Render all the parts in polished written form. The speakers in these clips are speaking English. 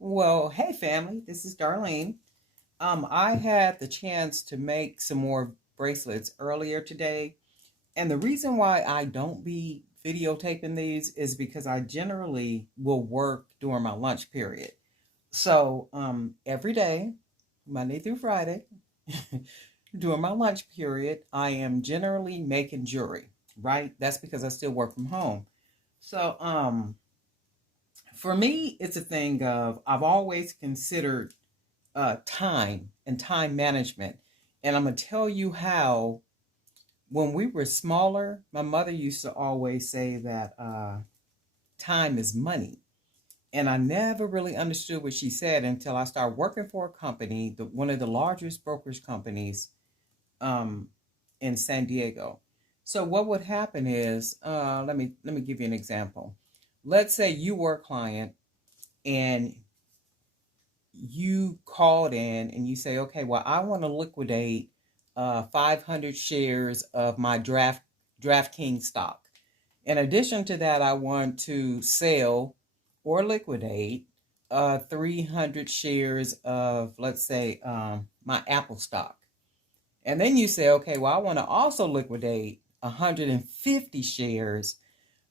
Well, hey family, this is Darlene. I had the chance to make some more bracelets earlier today, and the reason why I don't be videotaping these is because I generally will work during my lunch period. So, every day, Monday through Friday, during my lunch period, I am generally making jewelry, right? That's because I still work from home. So, for me, it's a thing of I've always considered time and time management. And I'm going to tell you how, when we were smaller, my mother used to always say that time is money. And I never really understood what she said until I started working for a company, one of the largest brokerage companies um, in San Diego. So what would happen is, let me give you an example. Let's say you were a client and you called in and you say, okay, well, I want to liquidate 500 shares of my DraftKings stock. In addition to that, I want to sell or liquidate 300 shares of, let's say, my Apple stock. And then you say, okay, well, I want to also liquidate 150 shares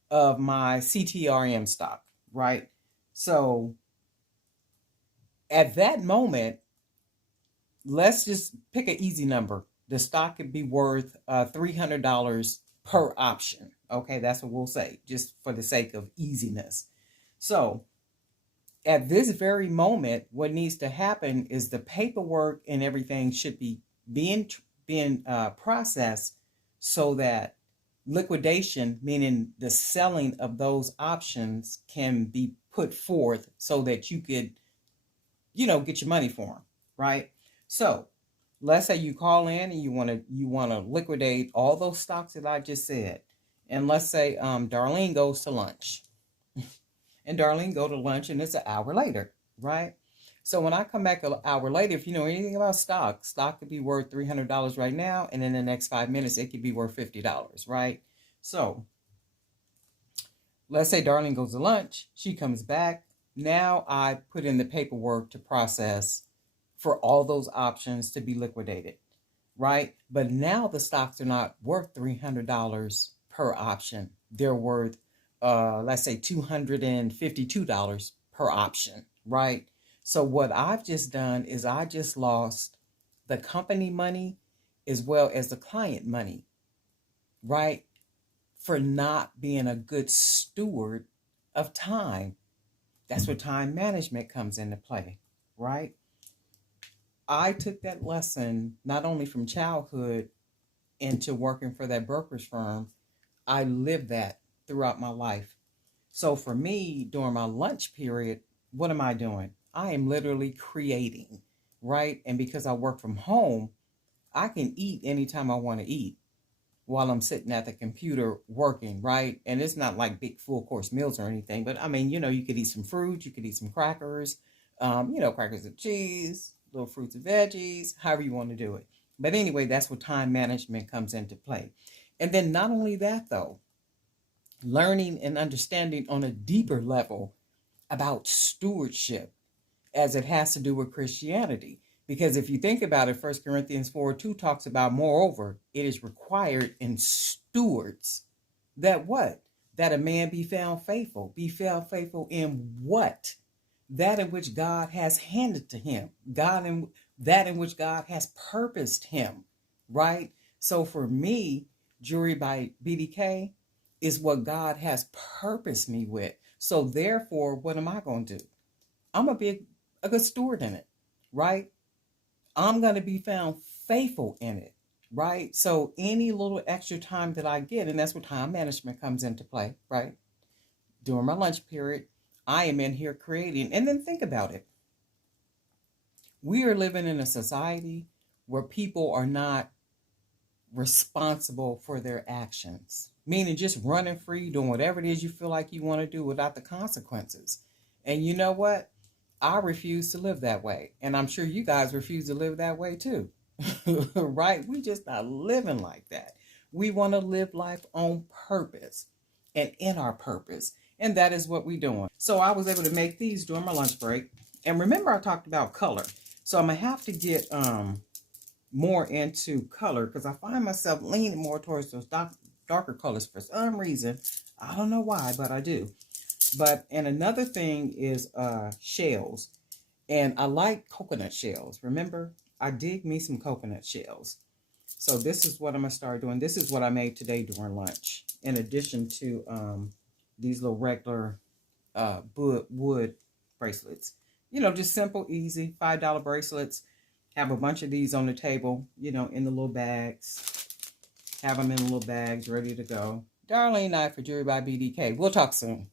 of my CTRM stock, right? So at that moment, let's just pick an easy number. The stock could be worth $300 per option. Okay, that's what we'll say, just for the sake of easiness. So at this very moment, what needs to happen is the paperwork and everything should be being processed so that liquidation, meaning the selling of those options, can be put forth so that you could, get your money for them, right? So let's say you call in and you want to liquidate all those stocks that I just said, and let's say Darlene goes to lunch, and Darlene go to lunch, and it's an hour later, right? So when I come back an hour later, if you know anything about stock could be worth $300 right now, and in the next 5 minutes it could be worth $50, right? So let's say Darlene goes to lunch, she comes back. Now I put in the paperwork to process for all those options to be liquidated, right? But now the stocks are not worth $300 per option. They're worth, let's say, $252 per option, right? So what I've just done is I just lost the company money as well as the client money, right? For not being a good steward of time. That's where time management comes into play, right? I took that lesson not only from childhood into working for that brokerage firm, I lived that throughout my life. So for me, during my lunch period, what am I doing? I am literally creating, right? And because I work from home, I can eat anytime I want to eat while I'm sitting at the computer working, right? And it's not like big full course meals or anything, but I mean, you could eat some fruit, you could eat some crackers, crackers and cheese, little fruits and veggies, however you want to do it. But anyway, that's where time management comes into play. And then not only that, though, learning and understanding on a deeper level about stewardship as it has to do with Christianity. Because if you think about it, 1 Corinthians 4:2 talks about, moreover, it is required in stewards that what? That a man be found faithful. Be found faithful in what? That in which God has handed to him. That in which God has purposed him. Right? So for me, Jewelry by BDK is what God has purposed me with. So therefore, what am I going to do? I'm going to be a good steward in it, right? I'm going to be found faithful in it, right? So any little extra time that I get, and that's where time management comes into play, right? During my lunch period, I am in here creating. And then think about it. We are living in a society where people are not responsible for their actions, meaning just running free, doing whatever it is you feel like you want to do without the consequences. And you know what? I refuse to live that way. And I'm sure you guys refuse to live that way too. Right? We just not living like that. We want to live life on purpose and in our purpose. And that is what we're doing. So I was able to make these during my lunch break. And remember I talked about color. So I'm going to have to get more into color because I find myself leaning more towards those darker colors for some reason. I don't know why, but I do. And another thing is shells. And I like coconut shells. Remember, I dig me some coconut shells. So this is what I'm going to start doing. This is what I made today during lunch. In addition to these little regular wood bracelets. You know, just simple, easy, $5 bracelets. Have a bunch of these on the table, you know, in the little bags. Have them in little bags ready to go. Darlene Knight for Jewelry by BDK. We'll talk soon.